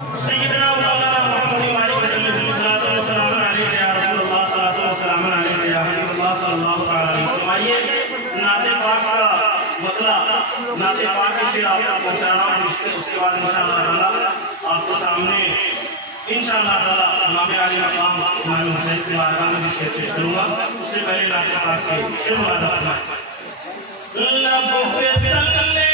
سیدنا مولانا محمد مالک رسول اللہ صلی اللہ علیہ وسلم علیہ یا رسول اللہ صلی اللہ علیہ وسلم علیہ یا حبیب اللہ صلی اللہ علیہ وسلم. آئیے نعت پاک کا مطلع نعت پاک کے شعر آپ تک پہنچا رہا ہوں. اس کے بعد انشاءاللہ تعالی آپ کے سامنے انشاءاللہ تعالی امام علی مقام امام حسین کی بارگاہ میں بھی شعر پیش کروں گا. اس سے پہلے نعت پاک کے شعر ملاحظہ فرمائیں. لب پہ صلی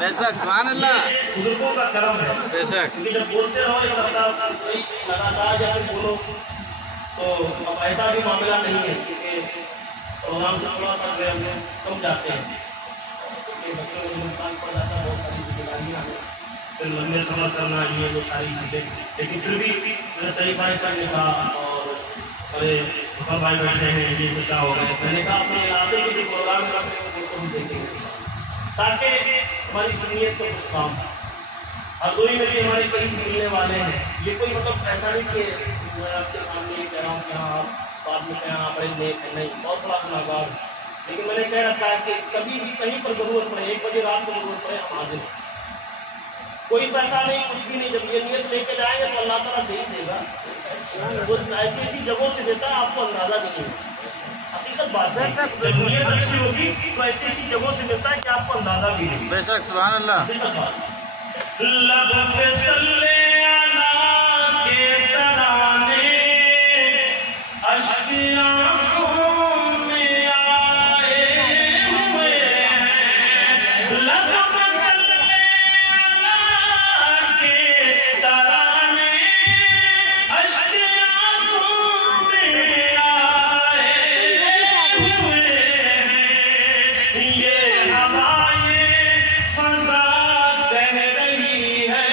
بے شک سبحان اللہ. بزرگوں کا کرم ہے. بے شک کیونکہ جب بولتے رہو ایک لگاتار جب بولو تو اب ایسا بھی معاملہ نہیں ہے کیونکہ پروگرام سے تھوڑا سا کم جاتے ہیں کیونکہ بچوں کو نقصان پڑ جاتا ہے. بہت ساری ذمہ داریاں ہیں پھر لمبے سفر کرنا یہ وہ ساری چیزیں. لیکن پھر بھی میں نے صحیح بھائی کا نے کہا اور بڑے بھائی بیٹھے ہیں یہ سچا ہو گئے. میں نے کہا اپنے علاقے کے جو پروگرام کرتے ہیں ان کو بھی دیکھیں گے تاکہ ہماری سنیت کو کچھ کام ہے. ہردوئی میں بھی ہمارے کئی ملنے والے ہیں. یہ کوئی مطلب ایسا نہیں کہ میں آپ کے سامنے یہ کہہ رہا ہوں کہ ہاں آپ بعد میں کہیں آپ بڑے نیک ہیں. نہیں, بہت بڑا گناہگار ہے. لیکن میں نے کہہ رکھا ہے کہ کبھی بھی کہیں پر ضرورت پڑے 1 بجے رات کو ضرورت پڑے ہم حاضر ہیں. کوئی پیسہ نہیں کچھ بھی نہیں. جب یہ نیت لے کے جائیں گے تو اللہ تعالیٰ دے ہی دے گا. وہ ایسی ایسی جگہوں سے دیتا ہے آپ کو اندازہ نہیں ہے. حقیقت بات ہے جب نیت اچھی ہوگی تو ایسی ایسی جگہوں سے ملتا ہے کہ آپ کو اندازہ بھی نہیں. بے شک سبحان اللہ. لب پہ صلی علی کے ترانے اشک آنکھوں میں آئے ہوئے ہیں. لب پہ صلی علی کے ترانے اشک آنکھوں میں آئے ہوئے ہیں. یہ ہوائے فضا کہہ رہی ہے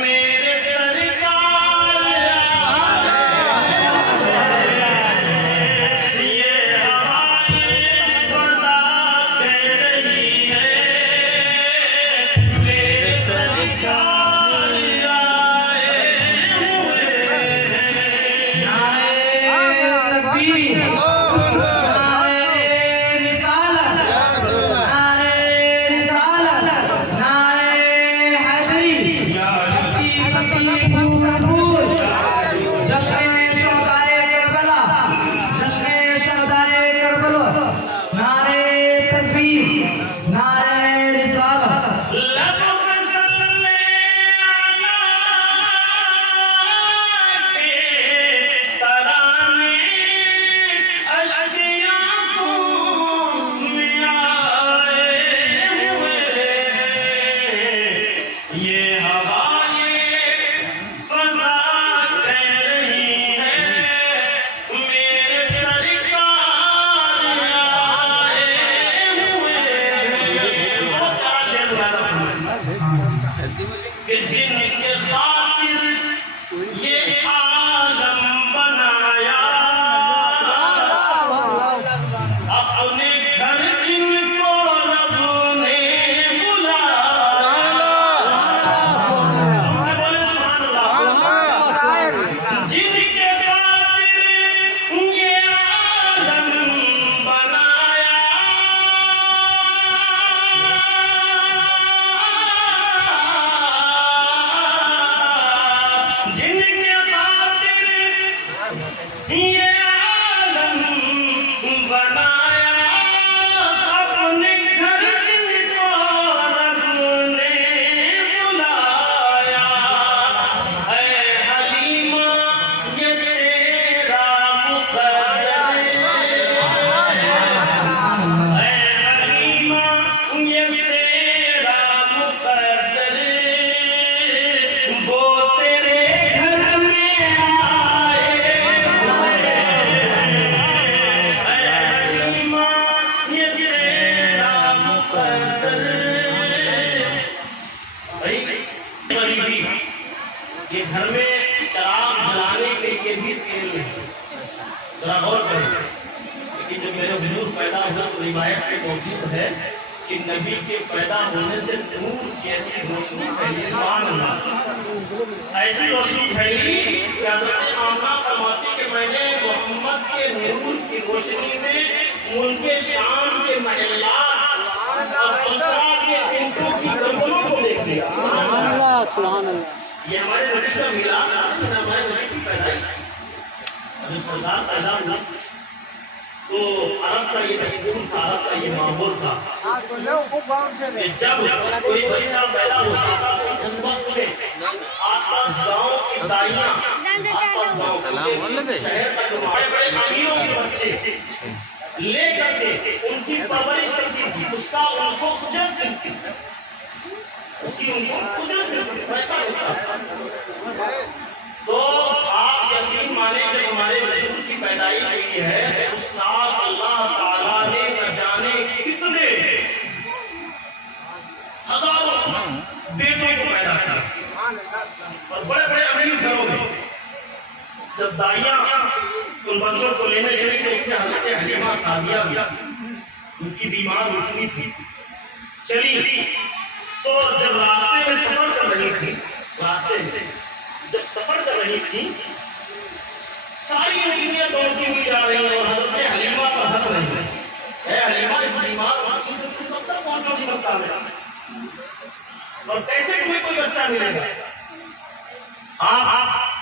میرے سرکار یہ ہوائے فضا کہہ رہی ہے میرے سرکار آئے ہوئے ہیں. کہ جن کے خاطر یہ عالم بنایا اپنے گھر جن کو رب نے بلایا. بولے سبحان اللہ. جن کے خاطر یہ عالم بنایا یہ گھر میں چراغ جلانے کے لیے بھی تیل نہیں، ذرا غور کریں۔ لیکن جب میرے حضور پیدا ہوا تو روایت میں موجود ہے کہ نبی کے پیدا ہونے سے نور جیسی روشنی پھیلی، سبحان اللہ، ایسی روشنی پھیلی کہ حضرت آمنہ فرماتی کہ میں نے محمد کے نور کی روشنی میں ان کے شام کے محلات اور بصرہ کے کنٹوں کی گردنوں کو دیکھ لیا۔ سبحان اللہ، سبحان اللہ۔ یہ ہمارے نبی کا میلاد ہے، ہمارے نبی کی پیدائش ہے۔ جب سردار پیدا ہوا تو عرب کا یہ دستور تھا، عرب کا یہ ماحول تھا کہ جب کوئی بچہ پیدا ہوتا تھا تو اس وقت میں آس پاس گاؤں کی دائیاں، آس پاس گاؤں کے شہر کا جو بڑے بڑے امیروں کے بچے لے کر کے ان کی پرورش کرتی تھی، اس کا ان کو اجرت ملتی تھی، اس کی ان کو اجرت ملتی تھی، ایسا ہوتا تھا۔ تو آپ یقین مانیں جب ہمارے حضور کی پیدائش ہوئی ہے اس سال اللہ تعالیٰ نے نہ جانے کتنے ہزاروں بیٹوں کو پیدا کیا، اور بڑے بڑے امیر گھروں میں جب دائیاں ان بچوں کو لینے چلی تو اس میں حضرت حلیمہ سعدیہ بھی ان کی بیمار ہوئی تھی، چلی تو جب راستے میں سفر کر رہی تھی، راستے میں جب سفر کر رہی تھی ساری امیریاں دوڑتی ہوئی جا رہی ہیں اور حضرت حلیمہ پر ہنس رہی ہیں، اے حلیمہ اس بیمار ماں سے تم کب تک پہنچو گی مکہ میں، اور کیسے تمہیں کوئی بچہ ملے گا؟ آپ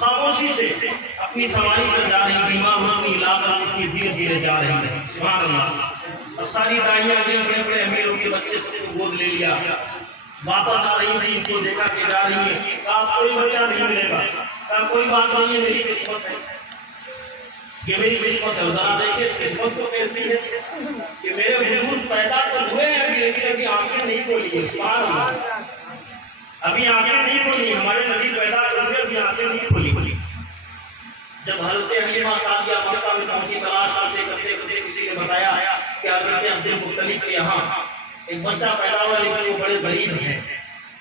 خاموشی سے اپنی سواری پر جا رہی بیمار ماں کو لا کر اپنی دھیرے دھیرے جا رہی ہیں، سبحان اللہ، اور ساری دائیاں آگے بڑے بڑے امیروں کے بچے سب کو گود لے لیا، واپس آ رہی تھی ان کو دیکھا کہ جا رہی ہے، کہا کوئی بچہ نہیں ملے گا، کہا کوئی بات نہیں ہے، میری قسمت ہے، یہ میری قسمت ہے۔ ذرا دیکھیں قسمت تو کیسی ہے کہ میرے حضور پیدا تو ہوئے ہیں ابھی، لیکن ابھی آنکھیں نہیں کھولی ہیں، سبحان اللہ، ابھی آنکھیں نہیں کھولی، ہمارے نبی پیدا تو ہوئے ابھی آنکھیں نہیں کھولی۔ جب حضرت حلیمہ سعدیہ مکہ میں ان کی تلاش کرتے کرتے کسی نے بتایا کہ حضرت عبد المطلب کے یہاں ایک بچہ پیدا ہوا لیکن وہ بڑے غریب ہیں،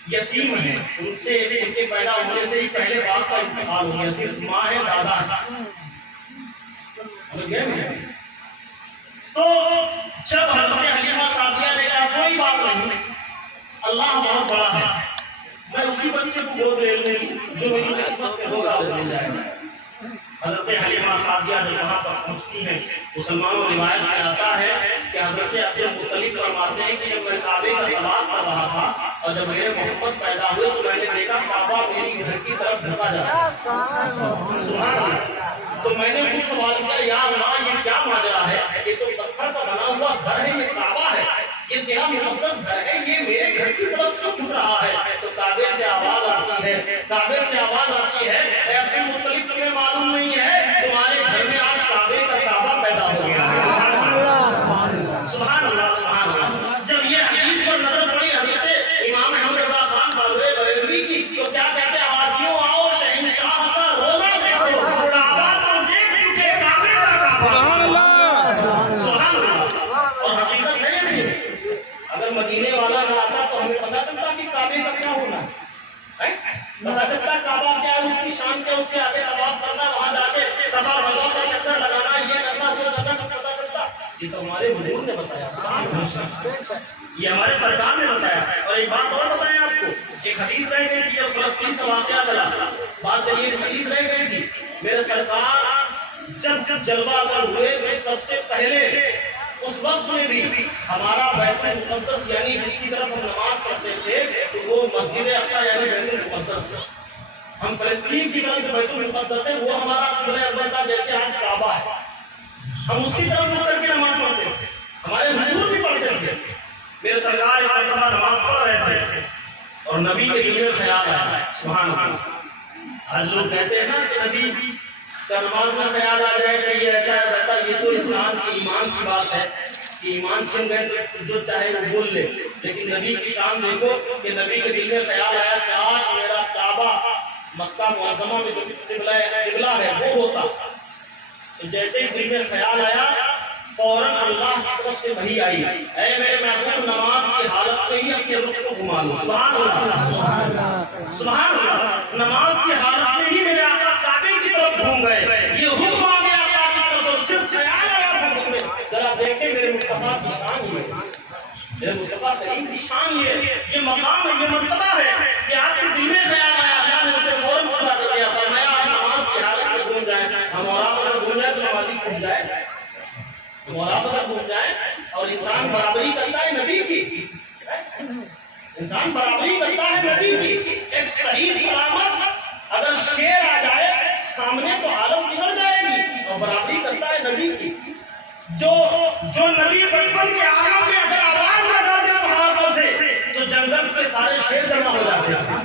یتیم ہیں، ان سے ان کے پیدا ہونے سے ہی پہلے باپ کا انتقال ہو گیا، صرف ماں ہے، دادا ہے۔ تو جب حضرت حلیمہ سعدیہ نے کہا کوئی بات نہیں، اللہ بہت بڑا ہے، میں اسی بچے کو گود لے لوں گی جو میری قسمت میں ہوگا وہ مل جائے گا۔ حضرت حلیمہ سعدیہ جب وہاں پر پہنچتی ہیں، مسلمانوں روایت میں آتا ہے کہ حضرت عبد المطلب فرماتے ہیں کہ جب میں کعبے کا طواف کر رہا تھا اور جب میرے محمد پیدا ہوئے تو میں نے دیکھا کعبہ میری گھر کی طرف جھکا جا رہا ہے، سبحان اللہ، تو میں نے خود سوال کیا یا اللہ یہ کیا ماجرا ہے، یہ تو پتھر کا بنا ہوا گھر ہے، یہ کعبہ ہے، یہ تیرا مقدس گھر ہے، یہ میرے گھر کی طرف کیوں جھک رہا ہے؟ تو کعبے سے آواز آتی ہے، کعبے سے آواز آتی ہے، اے عبد المطلب تمہیں معلوم نہیں ہے تمہارے گھر میں آج کعبے کا کعبہ پیدا ہو گیا ہے، سبحان اللہ، سبحان اللہ۔ جب یہ حدیث پر نظر پڑی حضرت امام احمد رضا خان بغدادی بریلوی کی تو کیا کہتے ہیں، حاجیوں آؤ شہنشاہ کا روزہ دیکھو، کعبہ تو دیکھ چکے، کعبے کا کعبہ، سبحان اللہ، سبحان اللہ۔ اور حقیقت ہے یا نہیں؟ اگر مدینے والا نہ آتا تو ہمیں پتہ چلتا کہ کعبے کا کیا ہونا ہے، پتہ چلتا کعبہ کیا ہے، اس کی شان کیا، اس کے آگے طواف کرنا، وہاں جا کے صفا مروا پر چکر لگانا، یہ کرنا وہ کرنا، کب پتہ چلتا؟ یہ تو ہمارے حضور نے بتایا، سبحان اللہ، یہ ہمارے سرکار نے بتایا۔ اور ایک بات اور بتائیں آپ کو، ایک حدیث رہ گئی تھی جب فلسطین کا واقعہ چلا، بات چلیے حدیث رہ گئی تھی، میرے سرکار جب جلوہ گر ہوئے تو سب سے پہلے اس وقت میں بھی ہمارا بیت المقدس یعنی جس کی طرف ہم نماز پڑھتے تھے تو وہ مسجد اقصی یعنی بیت المقدس، ہم فلسطین کی طرف جو بیت المقدس ہے وہ ہمارا قبلہ اول تھا، جیسے آج کعبہ ہے، ہم اس کی طرف مڑ کر کے نماز پڑھتے تھے، ہمارے حضور بھی پڑھتے تھے۔ میرے سرکار ایک مرتبہ نماز پڑھ رہے تھے اور نبی کے دل میں خیال آیا، سبحان اللہ، آج لوگ کہتے ہیں نا کہ نبی کا نماز میں خیال آ جائے کہ یہ ایسا ہے ویسا، یہ تو انسان کی ایمان کی بات ہے کہ ایمان چھن گئے تو جو چاہے وہ بول لے، لیکن نبی کی شان دیکھو کہ نبی کے دل میں خیال آیا کاش میرا کعبہ مکہ معظمہ میں جو قبلہ ہے وہ ہوتا۔ تو جیسے ہی دل میں خیال آیا فوراً اللہ کی طرف سے وحی آئی، اے میرے محبوب نماز کی حالت میں ہی اپنے رخ کو گھما لو، سبحان اللہ، سبحان اللہ، نماز کی حالت میں ہی میرے آقا کعبے کی طرف گھوم گئے، یہ حکم آ گیا آقا کی طرف اور صرف خیال آیا حکم میں، ذرا دیکھیں میرے مصطفیٰ کی شان یہ ہے، میرے مصطفیٰ کریم کی شان یہ مقام ہے، یہ مرتبہ ہے کہ آپ کے دل میں خیال آیا، اللہ نے اسے فوراً پورا کر دیا، فرمایا آپ نماز کی حالت میں گھوم جائیں، ہم اور آپ اگر گھوم جائیں تو نمازی گھوم جائے، ہم اور آپ اگر گھوم جائیں اور انسان برابری کرتا ہے نبی کی، انسان برابری کرتا ہے نبی کی، ایک صحیح سلامت اگر شیر آ جائے سامنے تو حالت بگڑ جائے گی، اور برابری کرتا ہے نبی کی، جو نبی بچپن کے عالم میں اگر آواز لگا دے پہاڑ پر سے تو جنگل کے سارے شیر جمع ہو جاتے ہیں،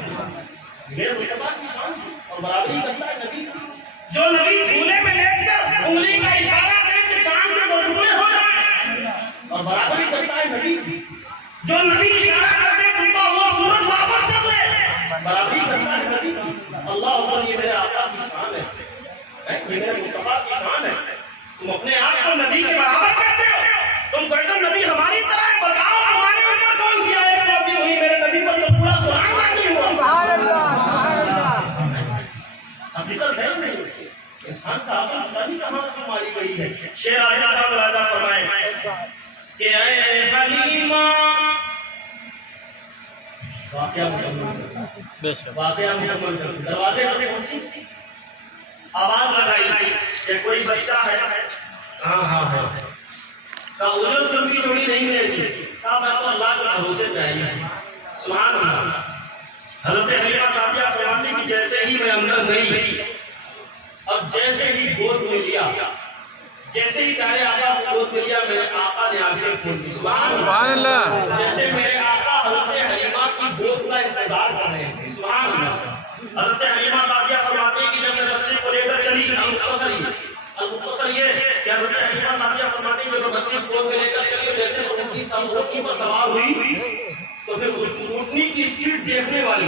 یہ مصطفیٰ کی شان ہے، اور برابری کرتا ہے نبی کی، جو نبی جھولے میں لیٹ کر انگلی کا اشارہ کرے کہ چاند کے دو ٹکڑے ہو جائیں، اور برابری کرتا ہے نبی کی، جو نبی اشارہ کرتے ڈوبا ہوا سورج واپس کر لے، برابری کرتا ہے نبی کی، اللہ اکبر، یہ میرے آقا کی شان ہے، یہ میرے مصطفیٰ کی شان ہے، تم اپنے آپ کو نبی کے برابر کرتے ہو، تم کہتے ہو نبی ہماری طرح ہے، بتاؤ تمہارے اوپر کون سی آیت نازل ہوئی، میرے نبی پر تو پورا قرآن نازل ہوا، سبحان اللہ، سبحان اللہ، حقیقت ہے نہیں، انسان کا عقل پتہ نہیں کہاں سے ماری گئی ہے، شیر آج کا ملاحظہ فرمائیں کہ اے حلیمہ، واقعہ مکمل کر دروازے پر پہنچی، آواز لگائی کہ کوئی بچہ ہے، ہاں ہے، کہا اجرت لمبی چوڑی نہیں ملے گی، کہا میں تو اللہ کے بھروسے پہ آئی ہوں، سبحان اللہ، حضرت حلیمہ سعدیہ فرماتی کہ جیسے ہی میں اندر گئی اور جیسے ہی گود میں لیا، جیسے ہی پیارے آقا کو گود میں لیا، میرے آقا نے آنکھیں کھول دی، سبحان اللہ، جیسے میرے آقا حضرت حلیمہ کی گود کا انتظار کر رہے ہیں، سبحان اللہ، حضرت حلیمہ سعدیہ فرماتی کہ جب میں بچے کو لے کر چلی، المختصر یہ کہ حضرت حلیمہ سعدیہ فرماتی کہ جب بچے کو گود میں لے کر چلی، جیسے اونٹنی پر سوار ہوئی تو پھر اونٹنی کی اسپیڈ دیکھنے والی،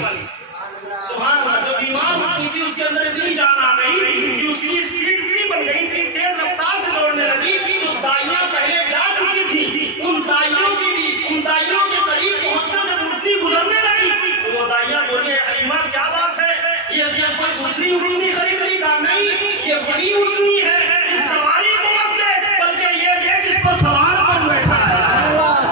سبحان اللہ، جو بیمار اونٹنی تھی اس کے اندر اتنی جان آ گئی کہ اس کی اسپیڈ اتنی بن گئی، اتنی تیز رفتار سے دوڑنے لگی، جو دائیاں پہلے جا چکی تھی ان دائیوں کے قریب پہنچ کر جب اونٹنی گزرنے لگی تو وہ دائیاں بولی حلیمہ کیا بات ہے، یہ کوئی دوسری اونٹنی خرید لی، کہا نہیں یہ بڑی اونٹنی ہے، اس سواری کو مت دے بلکہ یہ دیکھ اس پر سوار کر بیٹھا ہے،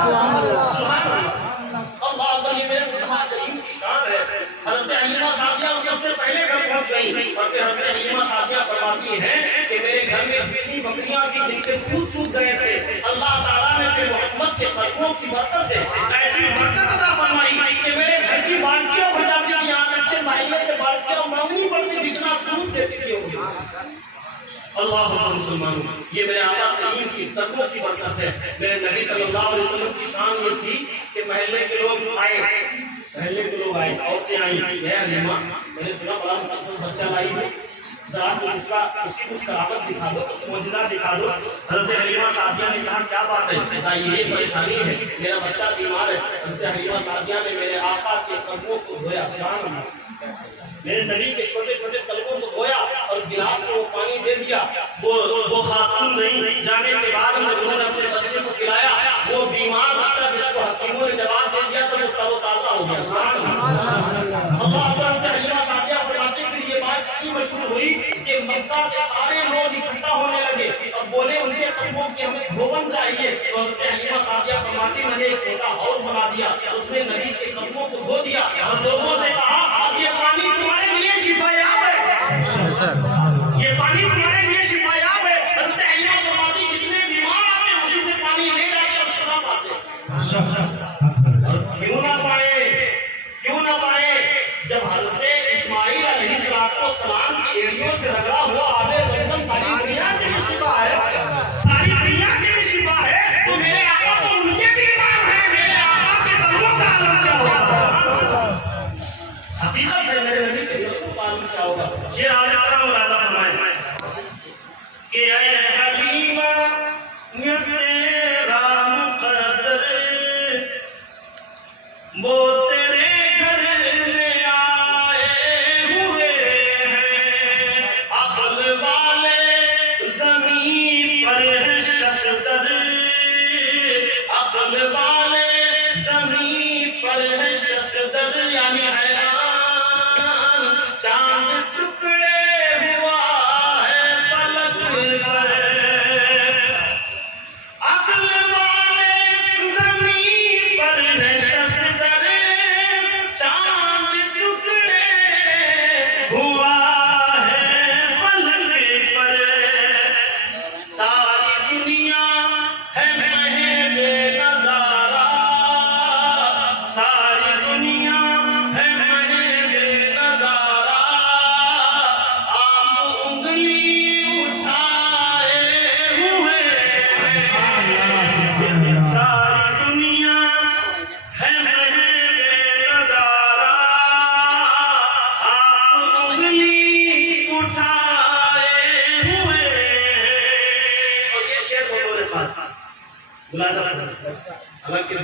سبحان اللہ، سبحان اللہ، اللہ اکبر، یہ میرے مصطفیٰ کریم کی شان ہے، حضرت حلیمہ سعدیہ سب سے پہلے گھر پہنچ گئی، اور پھر حضرت حلیمہ سعدیہ فرماتی ہیں کہ میرے گھر میں جتنی بکریاں تھیں جن کے دودھ سوکھ گئے تھے، اللہ تعالیٰ نے پھر محمد کے قدموں کی برکت سے ایسی برکت عطا فرمائی کہ میرے گھر کی بالٹیاں بھر جاتی تھیں، یہاں تک کہ ماہیے سے بالٹیاں مانگنی پڑتی جتنا دودھ دیتی تھی ہوگی، اللہ اکبر مسلمانوں، یہ میرے آقا کریم کی قدموں کی برکت ہے، میرے نبی صلی اللہ علیہ وسلم کی شان یہ تھی کہ محلے کے لوگ آئے، عورتیں آئیں، اے حلیمہ میں نے سنا بڑا مقدس بچہ لائی ہے، ذرا اس کی کچھ کرامت دکھا دو، کچھ معجزہ دکھا دو، حضرت حلیمہ سعدیہ نے کہا کیا بات ہے، بتائیے یہ پریشانی ہے، میرا بچہ بیمار ہے، حضرت حلیمہ سعدیہ نے میرے آقا کے قدموں کو دھویا، سبحان اللہ، میرے نبی کے چھوٹے چھوٹے قدموں کو دھویا اور گلاس میں وہ پانی دے دیا، وہ خاتون نہیں جانے کے بعد انہوں نے اپنے بچے کو کھلایا، وہ بیمار بچہ جس کو حکیموں نے جواب دے دیا تو وہ تر و تازہ ہو گیا، سبحان اللہ، اللہ اکبر، حلیمہ سعدیہ فرماتی کہ یہ بات اتنی مشہور ہوئی کہ مکہ کے سارے لوگ اکٹھا ہونے لگے اور بولے ان کے قدموں کی ہمیں دھوبن چاہیے، تو حضرت حلیمہ سعدیہ فرماتی میں نے ایک چھوٹا ہاؤس بنا دیا، اس میں نبی کے قدموں کو دھو دیا اور لوگوں سے کہا اب یہ پانی تمہارے لیے شفایاب ہے، یہ پانی تمہارے لیے شفایاب ہے، حضرت حلیمہ فرماتی جتنے بیمار آتے اسی سے پانی لے جا کے اب شفا پاتے، اور کیوں نہ پائے جب حضرت اسماعیل علیہ السلام کی ایڑیوں سے رگڑا ہوا آب زمزم ساری دنیا کے لیے شفا ہے، ساری دنیا کے لیے شفا ہے، تو میرے آقا تو ان کے بھی امام ہیں، میرے آقا کے قدموں کا عالم کیا ہوگا، حقیقت ہے میرے نبی کے قدموں کا عالم کیا ہوگا، شیر آج طرح ملاحظہ فرمائیں کہ اے حلیمہ یہ تیرا مقدر وہ تیرے گھر میں آئے ہوئے ہیں، عقل والے زمین پر ششدر، عقل والے زمین پر ششدر، یعنی حیران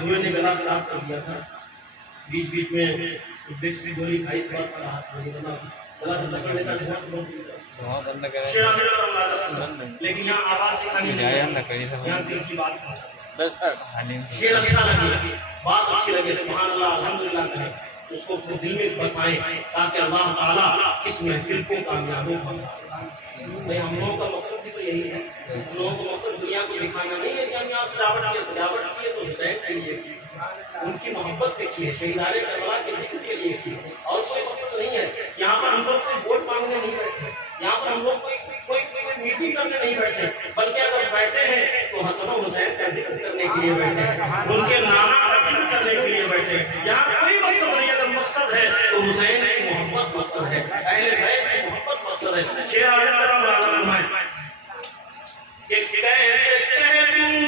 دھوئے نے گلا خراب کر دیا تھا، بیچ بیچ میں وکس کی گولی کھائی، تھوڑا سا راحت ملی، ورنہ گلا ٹھنڈا کرنے کا بہت بند کریں لیکن یہاں آواز دکھانی یہاں دل کی بات بے شک شعر اچھا لگے، بات اچھی لگے، سبحان اللہ الحمدللہ کریں، اس کو اپنے دل میں بسائیں تاکہ اللہ تعالیٰ اس محفل کو کامیابی بھائی ہم لوگوں کا مقصد بھی تو یہی ہے، ہم لوگوں کا مقصد دنیا کو دکھانا نہیں ہے کہ ہم یہاں سجاوٹ کی ہے تو حسین کے لیے کی، ان کی محبت کے لیے، شہیدان کربلا کے ذکر کے لیے کی، اور کوئی مقصد نہیں ہے۔ یہاں پر ہم لوگ صرف ووٹ مانگنے نہیں بیٹھے، یہاں پر ہم لوگ کوئی میٹنگ کرنے نہیں بیٹھے، بلکہ اگر بیٹھے ہیں تو حسن و حسین کا ذکر کرنے کے لیے بیٹھے ہیں، ان کے نانا کا ذکر کرنے کے لیے بیٹھے ہیں۔ یہاں کوئی مقصد نہیں، اگر مقصد ہے تو حسین کی محبت مقصد ہے، اہل بیت کی محبت مقصد ہے۔ شعر آگے کرم راجہ فرمائیں کہ کیسے کہہ دوں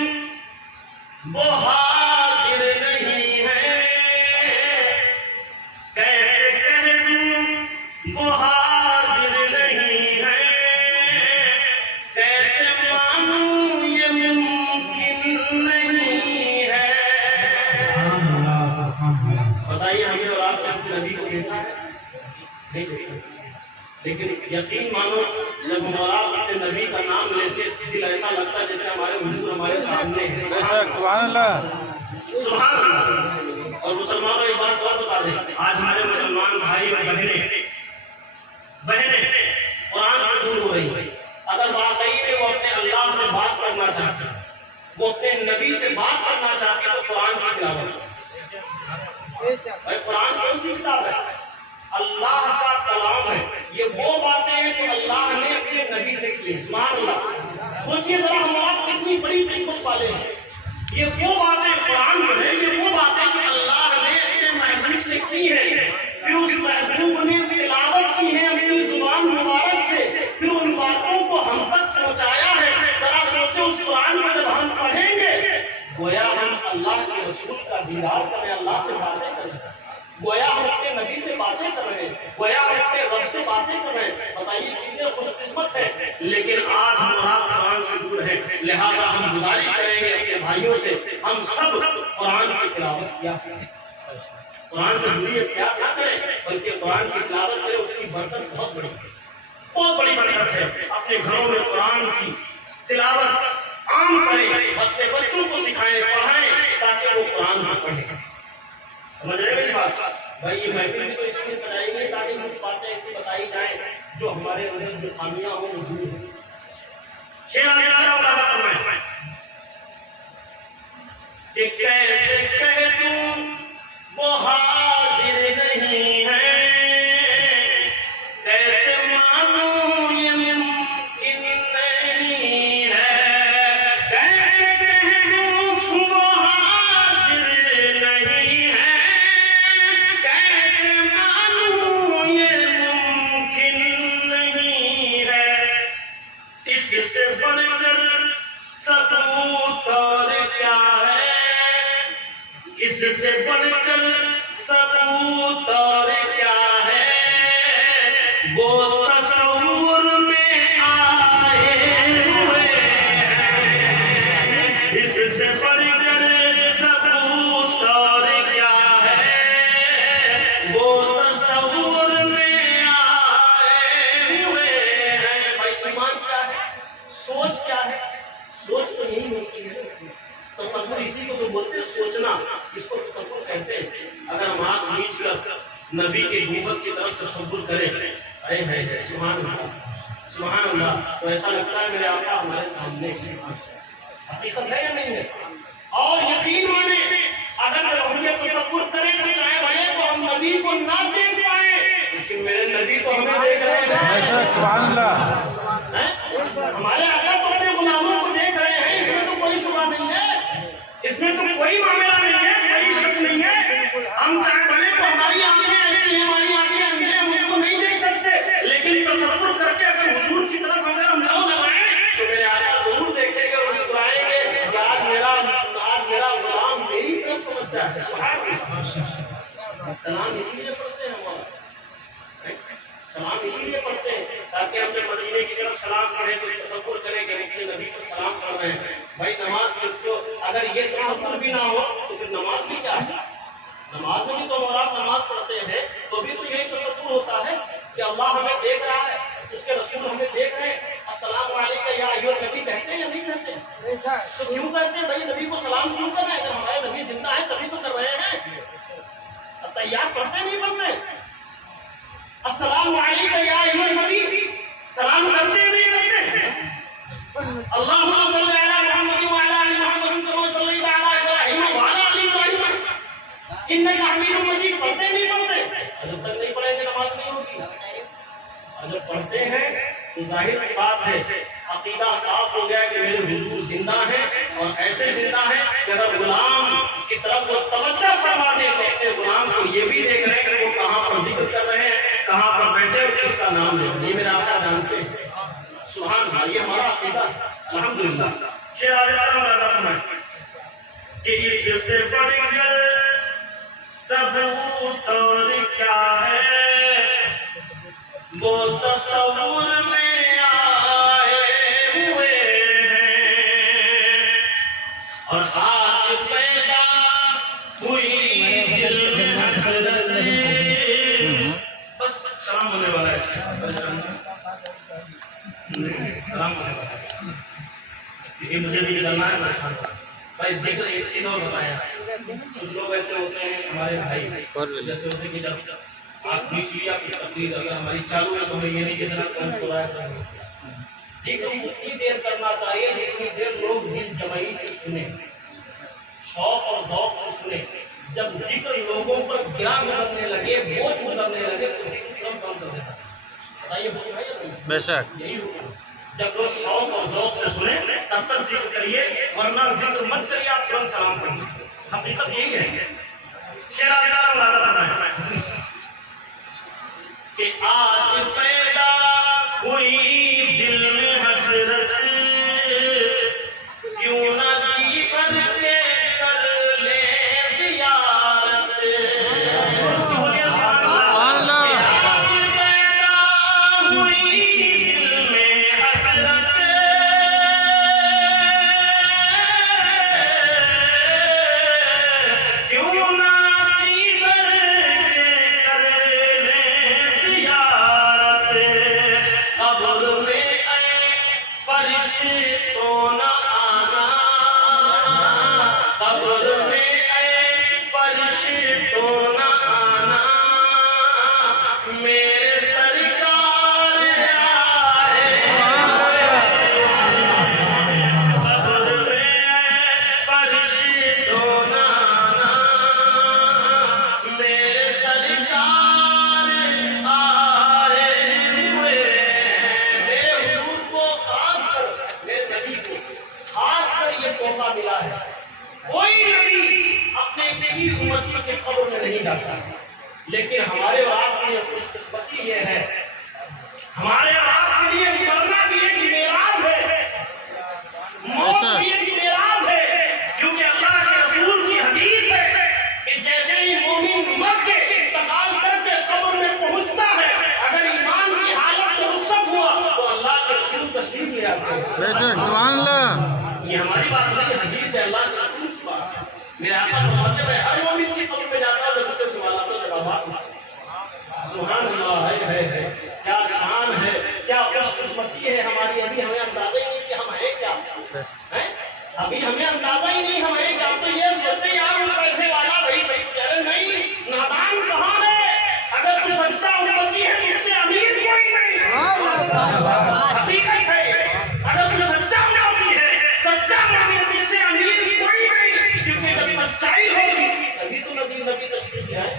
وہ حاضر نہیں ہے، کیسے کہہ دوں وہ حاضر نہیں ہے، کیسے مانوں یہ ممکن نہیں ہے۔ بتائیے ہمیں اور آپ سے اپنے نبی کو دیکھیں نہیں دیکھیں، لیکن یقین مانو جب ہم اور آپ اپنے نبی کا نام لیتے دل ایسا لگتا ہے جیسے ہمارے حضور ہمارے سامنے ہیں۔ بے شک سبحان اللہ سبحان اللہ۔ اور مسلمانوں ایک بات اور بتا دیں، آج ہمارے مسلمان بھائی بہنیں قرآن سے دور ہو رہی ہیں۔ اگر واقعی میں وہ اپنے اللہ سے بات کرنا چاہتے ہیں، وہ اپنے نبی سے بات کرنا چاہتے ہیں تو قرآن کی تلاوت۔ قرآن کون سی کتاب ہے؟ اللہ کا کلام ہے، یہ وہ باتیں ہیں جو اللہ نے اپنے نبی سے کی ہیں۔ سبحان اللہ۔ سوچئے ذرا ہمارا کتنی بڑی قسمت والے ہیں، یہ وہ باتیں قرآن جو ہے، یہ وہ باتیں کہ اللہ نے اپنے محبوب سے کی ہیں، پھر اس محبوب نے تلاوت کی ہے اپنی زبان مبارک سے، پھر ان باتوں کو ہم تک پہنچایا ہے۔ ذرا سوچیں اس قرآن کو جب ہم پڑھیں گے گویا ہم اللہ کے رسول کا دیدار کریں، اللہ سے باتیں کریں، گویا ہم اپنے نبی سے باتیں کر رہے ہیں، گویا ہم اپنے رب سے باتیں کر رہے ہیں۔ بتائیے کتنے خوش قسمت ہے، لیکن آج ہم آپ قرآن سے دور ہیں، لہذا ہم گزارش کریں گے اپنے بھائیوں سے، ہم سب قرآن کی تلاوت کیا کریں، قرآن سے دوری کیا کریں، بلکہ قرآن کی تلاوت کریں، اس کی برکت بہت بڑی ہے، بہت بڑی برکت ہے۔ اپنے گھروں میں قرآن کی تلاوت عام کریں، اپنے بچوں کو سکھائیں، پڑھائیں تاکہ وہ قرآن نہ پڑھیں۔ سمجھ رہے میری بات؟ بھائی یہ محفل بھی تو اس لیے سجائی گئی تاکہ کچھ باتیں ایسی بتائی جائیں جو ہمارے اندر جو خامیاں ہوں وہ دور ہوں۔ شعر آگے کرم راجہ فرمائیں کہ کیسے کہہ دوں وہ حاضر نہیں ہے، کیسے مانوں یہ ممکن نہیں ہے، کیسے کہہ دوں وہ حاضر نہیں ہے، کیسے مانوں یہ ممکن نہیں ہے، اس سے بڑھ کر ثبوت اور کیا ہے، اس سے بڑھ کر ثبوت اور کیا ہے، وہ تصور میں آئے ہوئے ہیں، اس سے بڑھ کر ثبوت اور کیا ہے، وہ تصور میں آئے ہوئے ہیں۔ بھائی ایمان کیا ہے، سوچ کیا ہے؟ سوچ تو یہی ہوتی ہے، تصور اسی کو تو بولتے ہیں سوچنا، اس کو تصور کہتے ہیں۔ اگر ہم ہاتھ نیچ کر نبی کے غیبت کی طرف تصور کریں، اے ہے سبحان اللہ سبحان اللہ، تو ایسا لگتا ہے میرے آقا ہمارے سامنے ہیں۔ حقیقت ہے یا نہیں ہے؟ اور یقین مانیں اگر ہم یہ تصور کریں تو چاہے بھائی تو ہم نبی کو نہ دیکھ پائیں، لیکن میرے نبی تو ہمیں دیکھ رہے بے ہیں۔ شک سبحان اللہ ہمارے آقا تو اپنے غلاموں کو دیکھ رہے ہیں، اس میں تو کوئی شبہ نہیں ہے، اس میں تو کوئی معاملہ نہیں ہے، کوئی شک نہیں ہے۔ ہم چاہے بھلے تو ہماری آنکھیں ایسی ہیں، ہماری آنکھیں اندھے ہیں، ہم ان کو نہیں دیکھ سکتے، لیکن تصور کر کے اگر حضور کی طرف اگر ہم نہ لگائیں تو میرے آقا ضرور دیکھیں گے، مسکرائیں گے کہ آج میرا غلام میری طرف توجہ ہے۔ سبحان اللہ۔ سلام اسی لیے پڑھتے ہیں ہمارا، سلام اسی لیے پڑھتے ہیں تاکہ ہم جب مدینے کی طرف سلام پڑھیں تو تصور کریں کہ اپنے نبی کو سلام کر رہے ہیں۔ بھائی نماز جو اگر یہ تصور بھی نہ ہو تو پھر پھر نماز بھی کیا ہے؟ نماز میں بھی تو اور آپ نماز پڑھتے ہیں تو بھی تو یہی تصور ہوتا ہے کہ اللہ ہمیں دیکھ رہا ہے، اس کے رسول ہمیں دیکھ رہے ہیں۔ السلام علیکم یا ایھا النبی کہتے ہیں یا نہیں کہتے ہیں؟ تو کیوں کہتے ہیں بھائی؟ نبی کو سلام کیوں کر رہے ہیں؟ اگر ہمارے نبی زندہ ہیں تبھی تو کر رہے ہیں۔ تحیات پڑھتے نہیں پڑھتے؟ السلام علیکم یا ایھا النبی سلام کرتے ہیں نہیں کرتے؟ اللہم صلی علی محمد وعلی آل محمد کما صلیت علی ابراہیم وعلی آل ابراہیم انک حمید مجید پڑھتے نہیں پڑھتے؟ جب تک نہیں پڑھیں گے نماز نہیں ہوگی۔ اور جب پڑھتے ہیں تو ظاہر سی بات ہے عقیدہ صاف ہو گیا کہ میرے حضور زندہ ہیں، اور ایسے زندہ ہیں کہ اگر غلام کی طرف وہ توجہ فرما دے تو اپنے غلام کو یہ بھی دیکھ رہے ہیں کہ وہ کہاں پر ذکر کر رہے ہیں، کہاں پر بیٹھے اور کس کا نام لے۔ یہ میرا آقا جانتے ہیں۔ سبحان اللہ، یہ ہمارا عقیدہ ہے الحمدللہ۔ شیر آج تعالیٰ فرمائے کہ اس سے بڑھ کر ثبوت اور کیا ہے، وہ تصور میں آئے ہوئے ہیں، اور آج پیدا ہوئی دل میں حسرت۔ بس سلام ہونے والا ہے، سلام ہونے والا ہے، یہ مجھے بھی کرنا ہے۔ بھائی دیکھ رہے ایک چیز اور بتایا، کچھ لوگ ایسے ہوتے ہیں ہمارے بھائی جیسے ہوتے کہ جب آپ نیچلی آپ کی تقریر اگر ہماری چالو ہے تو ہمیں یہ نہیں کہ جناب کون سو رہا ہے، لیکن اتنی دیر کرنا چاہیے جتنی دیر لوگ دل جمعی سے سنیں، شوق اور ذوق سے سنیں۔ جب ذکر لوگوں پر گرا گزرنے لگے، بوجھ گزرنے لگے تو کم کم کر دیتا ہے۔ بتائیے بوجھ ہے یا نہیں؟ بے شک یہی حکم۔ جب لوگ شوق اور ذوق سے سنیں تب تک ذکر کریے، ورنہ ذکر مت کریے، آپ ترنت سلام کریے۔ حقیقت یہی ہے۔ شیر اللہ ملازہ فرمائے کہ آج پیدا ہوئی دل میں حسرت، کیوں نہ جی بھر کے کر لے زیارت۔ بولیے سبحان اللہ۔ کہ آج پیدا ہوئی دل میں حسرت، کیوں نہ جی بھر کے کر لے زیارت۔ قبر میں اے فرشتوں نہ آنا، قبر میں اے فرشتوں نہ آنا، میرے سرکار آئے قبر میں اے فرشتوں نہ آنا، میرے سرکار آئے ہوئے۔ میرے حضور کو خاص کر، میرے نبی کو خاص کر یہ تحفہ ملا ہے۔ کوئی نبی اپنے کسی امتی کے قبر میں نہیں جاتا، لیکن ہمارے اور آپ کے لیے خوش قسمتی یہ ہے، ہمارے اور آپ کے لیے مرنا بھی ایک معراج ہے، موت بھی ایک معراج ہے، کیونکہ اللہ کے رسول کی حدیث ہے کہ جیسے ہی مومن مر کے انتقال کر کے قبر میں پہنچتا ہے، اگر ایمان کی حالت میں رخصت ہوا تو اللہ کے رسول تشریف لے آتے ہیں۔ بے شک سبحان اللہ۔ یہ ہماری بات نہیں، حدیث ہے، اللہ کے رسول کی بات ہے۔ میرے آقا فرماتے ہیں ہر مومن کی قبر میں جاتا ہے تو اس سے سوالات و جوابات ہوتے ہیں۔ سبحان اللہ، ہے کیا شان ہے، کیا خوش قسمتی ہے ہماری۔ ابھی ہمیں اندازہ ہی نہیں کہ ہم ہیں کیا ہیں، ابھی ہمیں اندازہ ہی نہیں ہم ہیں کہ ہم تو یہ سوچتے ہیں یار وہ پیسے والا بھائی صحیح کہہ رہے، نہیں، نادان کہاں ہے؟ اگر تو سچا امتی ہے تو اس سے امیر کوئی نہیں۔ حقیقت ہے، اگر تو سچا امتی ہے، سچا مومن تو اس سے امیر کوئی نہیں، کیونکہ جب سچائی ہوگی تبھی تو نبی تشریف لے آئے۔